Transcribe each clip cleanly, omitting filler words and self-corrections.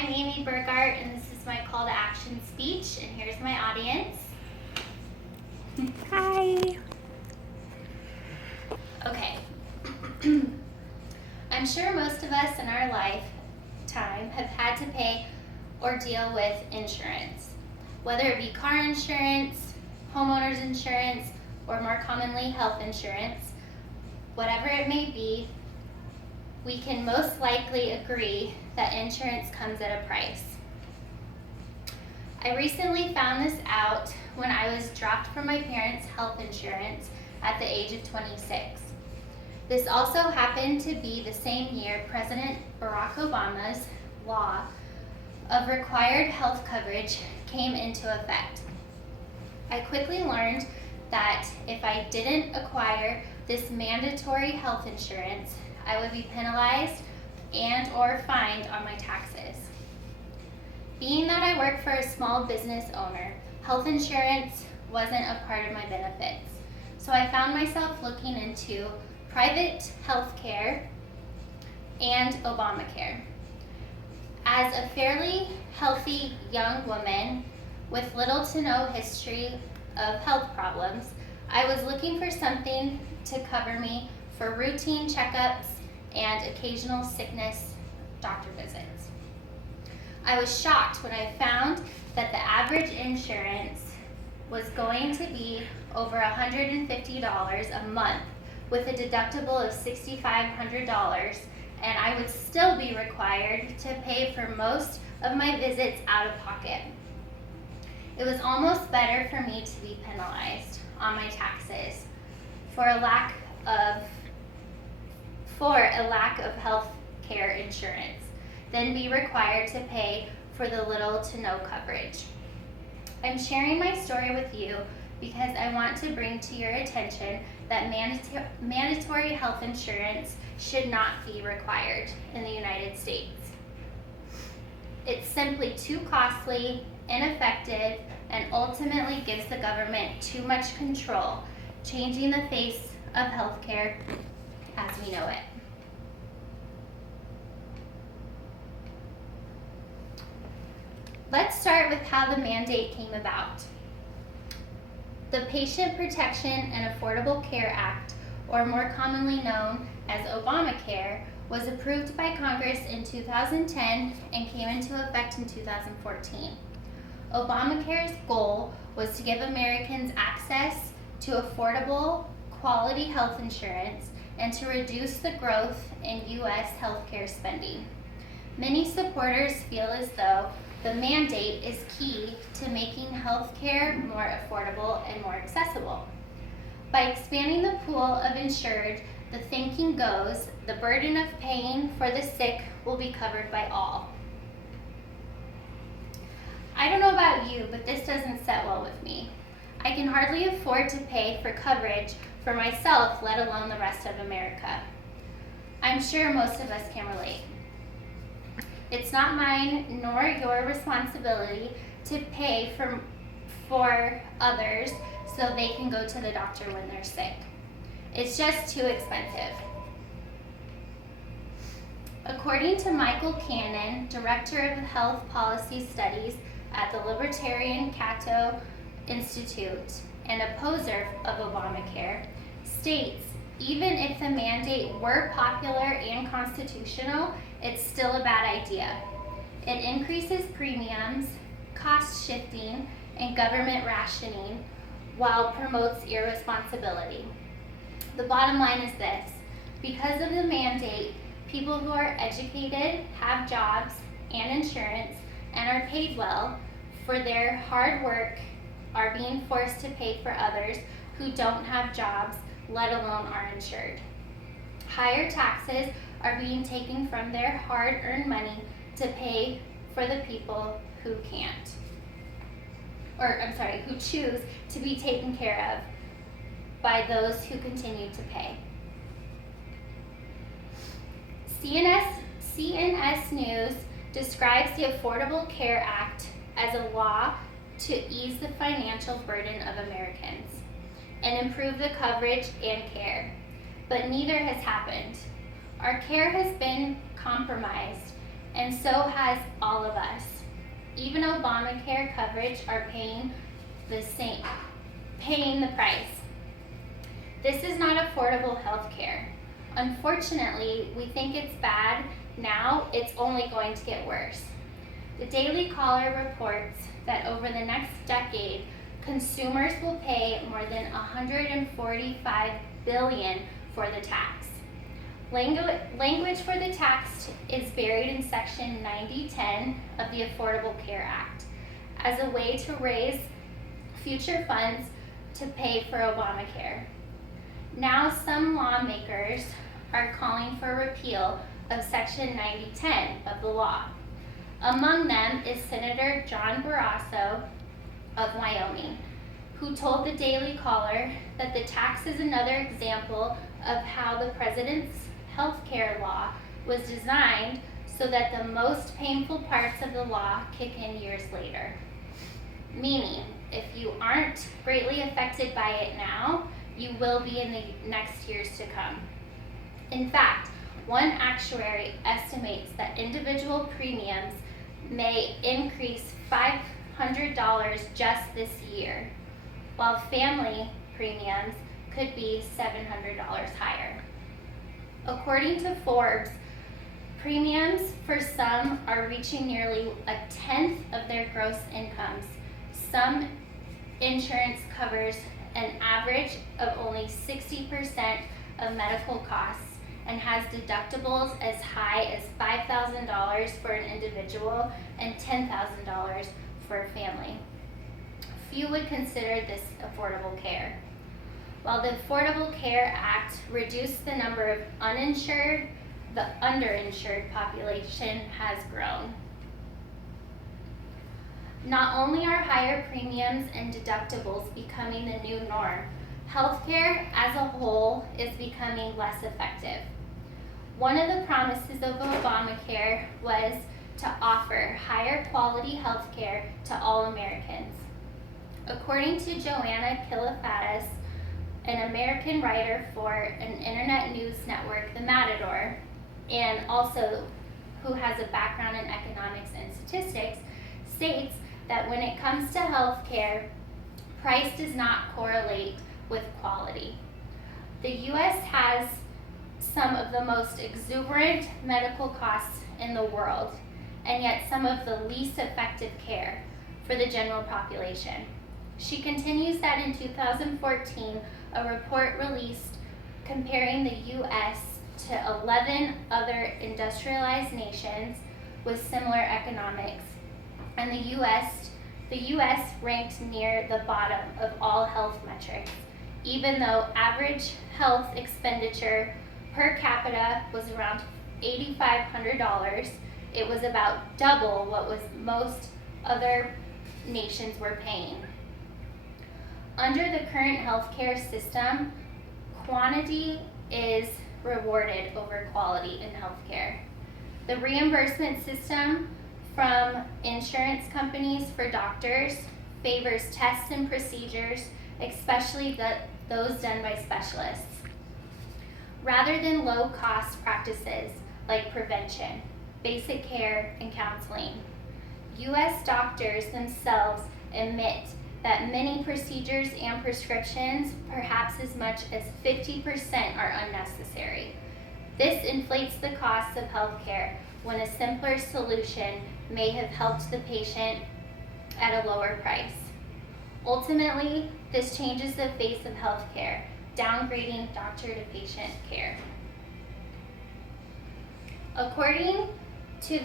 I'm Amy Burgart, and this is my call to action speech, and here's my audience. Hi. Okay. I'm sure most of us in our lifetime have had to pay or deal with insurance, whether it be car insurance, homeowners insurance, or more commonly health insurance. Whatever it may be, we can most likely agree that insurance comes at a price. I recently found this out when I was dropped from my parents' health insurance at the age of 26. This also happened to be the same year President Barack Obama's law of required health coverage came into effect. I quickly learned that if I didn't acquire this mandatory health insurance, I would be penalized and or fined on my taxes. Being that I work for a small business owner, health insurance wasn't a part of my benefits. So I found myself looking into private health care and Obamacare. As a fairly healthy young woman with little to no history of health problems, I was looking for something to cover me for routine checkups and occasional sickness doctor visits. I was shocked when I found that the average insurance was going to be over $150 a month with a deductible of $6,500, and I would still be required to pay for most of my visits out of pocket. It was almost better for me to be penalized on my taxes for a lack of health care insurance than be required to pay for the little to no coverage. I'm sharing my story with you because I want to bring to your attention that mandatory health insurance should not be required in the United States. It's simply too costly, ineffective, and ultimately gives the government too much control, changing the face of healthcare as we know it. Let's start with how the mandate came about. The Patient Protection and Affordable Care Act, or more commonly known as Obamacare, was approved by Congress in 2010 and came into effect in 2014. Obamacare's goal was to give Americans access to affordable, quality health insurance and to reduce the growth in U.S. healthcare spending. Many supporters feel as though the mandate is key to making healthcare more affordable and more accessible. By expanding the pool of insured, the thinking goes the burden of paying for the sick will be covered by all. I don't know about you, but this doesn't set well with me. I can hardly afford to pay for coverage for myself, let alone the rest of America. I'm sure most of us can relate. It's not mine nor your responsibility to pay for others so they can go to the doctor when they're sick. It's just too expensive. According to Michael Cannon, Director of Health Policy Studies at the Libertarian Cato Institute and opposer of Obamacare, states even if the mandate were popular and constitutional, it's still a bad idea. It increases premiums, cost shifting, and government rationing while promotes irresponsibility. The bottom line is this: because of the mandate, people who are educated, have jobs and insurance, and are paid well for their hard work are being forced to pay for others who don't have jobs, let alone are insured. Higher taxes are being taken from their hard-earned money to pay for the people who can't. Who choose to be taken care of by those who continue to pay. CNS News describes the Affordable Care Act as a law to ease the financial burden of Americans and improve the coverage and care. But neither has happened. Our care has been compromised and so has all of us. Even Obamacare coverage are paying the price. This is not affordable health care. Unfortunately, we think it's bad now, it's only going to get worse. The Daily Caller reports that over the next decade, consumers will pay more than $145 billion for the tax. Language for the tax is buried in Section 9010 of the Affordable Care Act as a way to raise future funds to pay for Obamacare. Now some lawmakers are calling for repeal of Section 9010 of the law. Among them is Senator John Barrasso of Wyoming, who told the Daily Caller that the tax is another example of how the president's health care law was designed so that the most painful parts of the law kick in years later. Meaning, if you aren't greatly affected by it now, you will be in the next years to come. In fact, one actuary estimates that individual premiums may increase $500 just this year, while family premiums could be $700 higher. According to Forbes, premiums for some are reaching nearly a tenth of their gross incomes. Some insurance covers an average of only 60% of medical costs and has deductibles as high as $5,000 for an individual and $10,000 for a family. Few would consider this affordable care. While the Affordable Care Act reduced the number of uninsured, the underinsured population has grown. Not only are higher premiums and deductibles becoming the new norm, healthcare as a whole is becoming less effective. One of the promises of Obamacare was to offer higher quality healthcare to all Americans. According to Joanna Kilifatis, an American writer for an internet news network, The Matador, and also who has a background in economics and statistics, states that when it comes to healthcare, price does not correlate with quality. The U.S. has some of the most exuberant medical costs in the world, and yet some of the least effective care for the general population. She continues that in 2014, a report released comparing the U.S. to 11 other industrialized nations with similar economics, and the U.S. ranked near the bottom of all health metrics, even though average health expenditure per capita was around $8,500. It was about double what was most other nations were paying. Under the current healthcare system, quantity is rewarded over quality in healthcare. The reimbursement system from insurance companies for doctors favors tests and procedures, especially those done by specialists, rather than low-cost practices like prevention, basic care, and counseling. U.S. doctors themselves admit that many procedures and prescriptions, perhaps as much as 50%, are unnecessary. This inflates the cost of healthcare when a simpler solution may have helped the patient at a lower price. Ultimately, this changes the face of healthcare, downgrading doctor-to-patient care. According to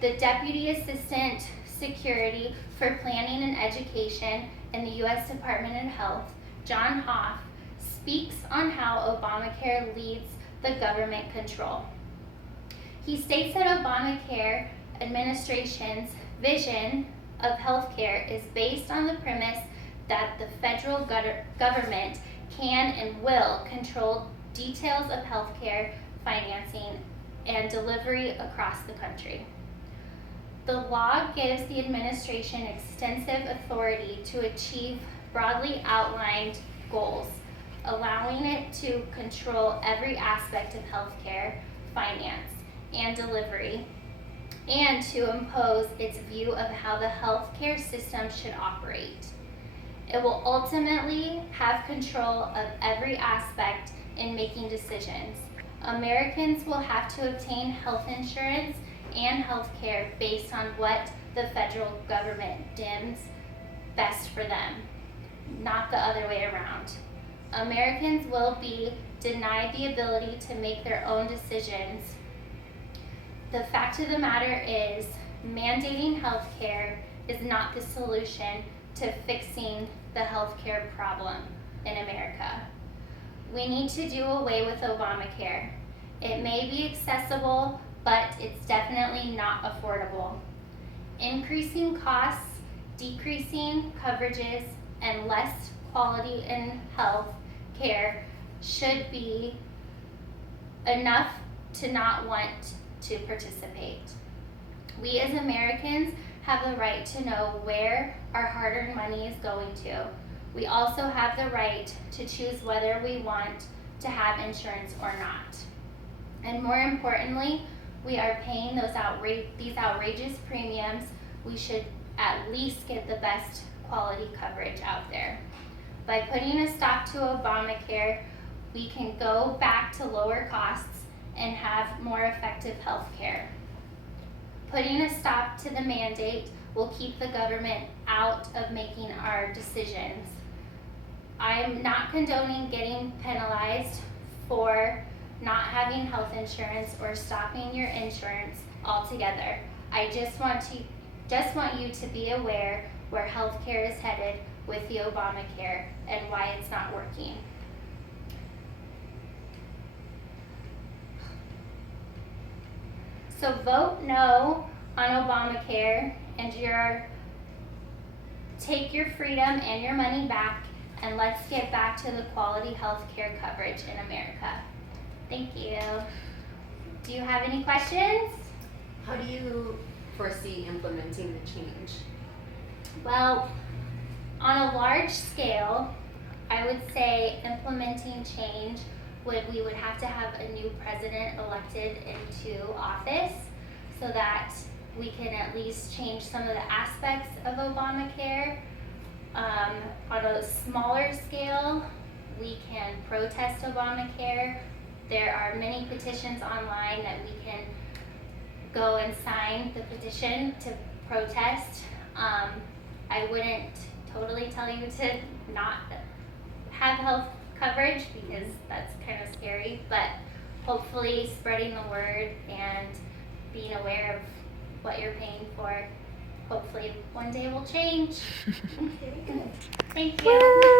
the Deputy Assistant Secretary for Planning and Education in the U.S. Department of Health, John Hoff, speaks on how Obamacare leads the government control. He states that Obamacare administration's vision of healthcare is based on the premise that the federal government can and will control details of healthcare financing and delivery across the country. The law gives the administration extensive authority to achieve broadly outlined goals, allowing it to control every aspect of healthcare, finance, and delivery, and to impose its view of how the healthcare system should operate. It will ultimately have control of every aspect in making decisions. Americans will have to obtain health insurance and health care based on what the federal government deems best for them, not the other way around. Americans will be denied the ability to make their own decisions. The fact of the matter is, mandating health care is not the solution to fixing the healthcare problem in America. We need to do away with Obamacare. It may be accessible, but it's definitely not affordable. Increasing costs, decreasing coverages, and less quality in health care should be enough to not want to participate. We as Americans have the right to know where our hard-earned money is going to. We also have the right to choose whether we want to have insurance or not. And more importantly, we are paying these outrageous premiums. We should at least get the best quality coverage out there. By putting a stop to Obamacare, we can go back to lower costs and have more effective health care. Putting a stop to the mandate will keep the government out of making our decisions. I am not condoning getting penalized for not having health insurance or stopping your insurance altogether. I just want you to be aware where healthcare is headed with the Obamacare and why it's not working. So vote no on Obamacare and take your freedom and your money back, and let's get back to the quality health care coverage in America. Thank you. Do you have any questions? How do you foresee implementing the change? Well, on a large scale, I would say implementing change we would have to have a new president elected into office so that we can at least change some of the aspects of Obamacare. On a smaller scale, we can protest Obamacare. There are many petitions online that we can go and sign the petition to protest. I wouldn't totally tell you to not have health coverage because that's kind of scary, but hopefully spreading the word and being aware of what you're paying for, hopefully one day will change. Okay, good. Thank you.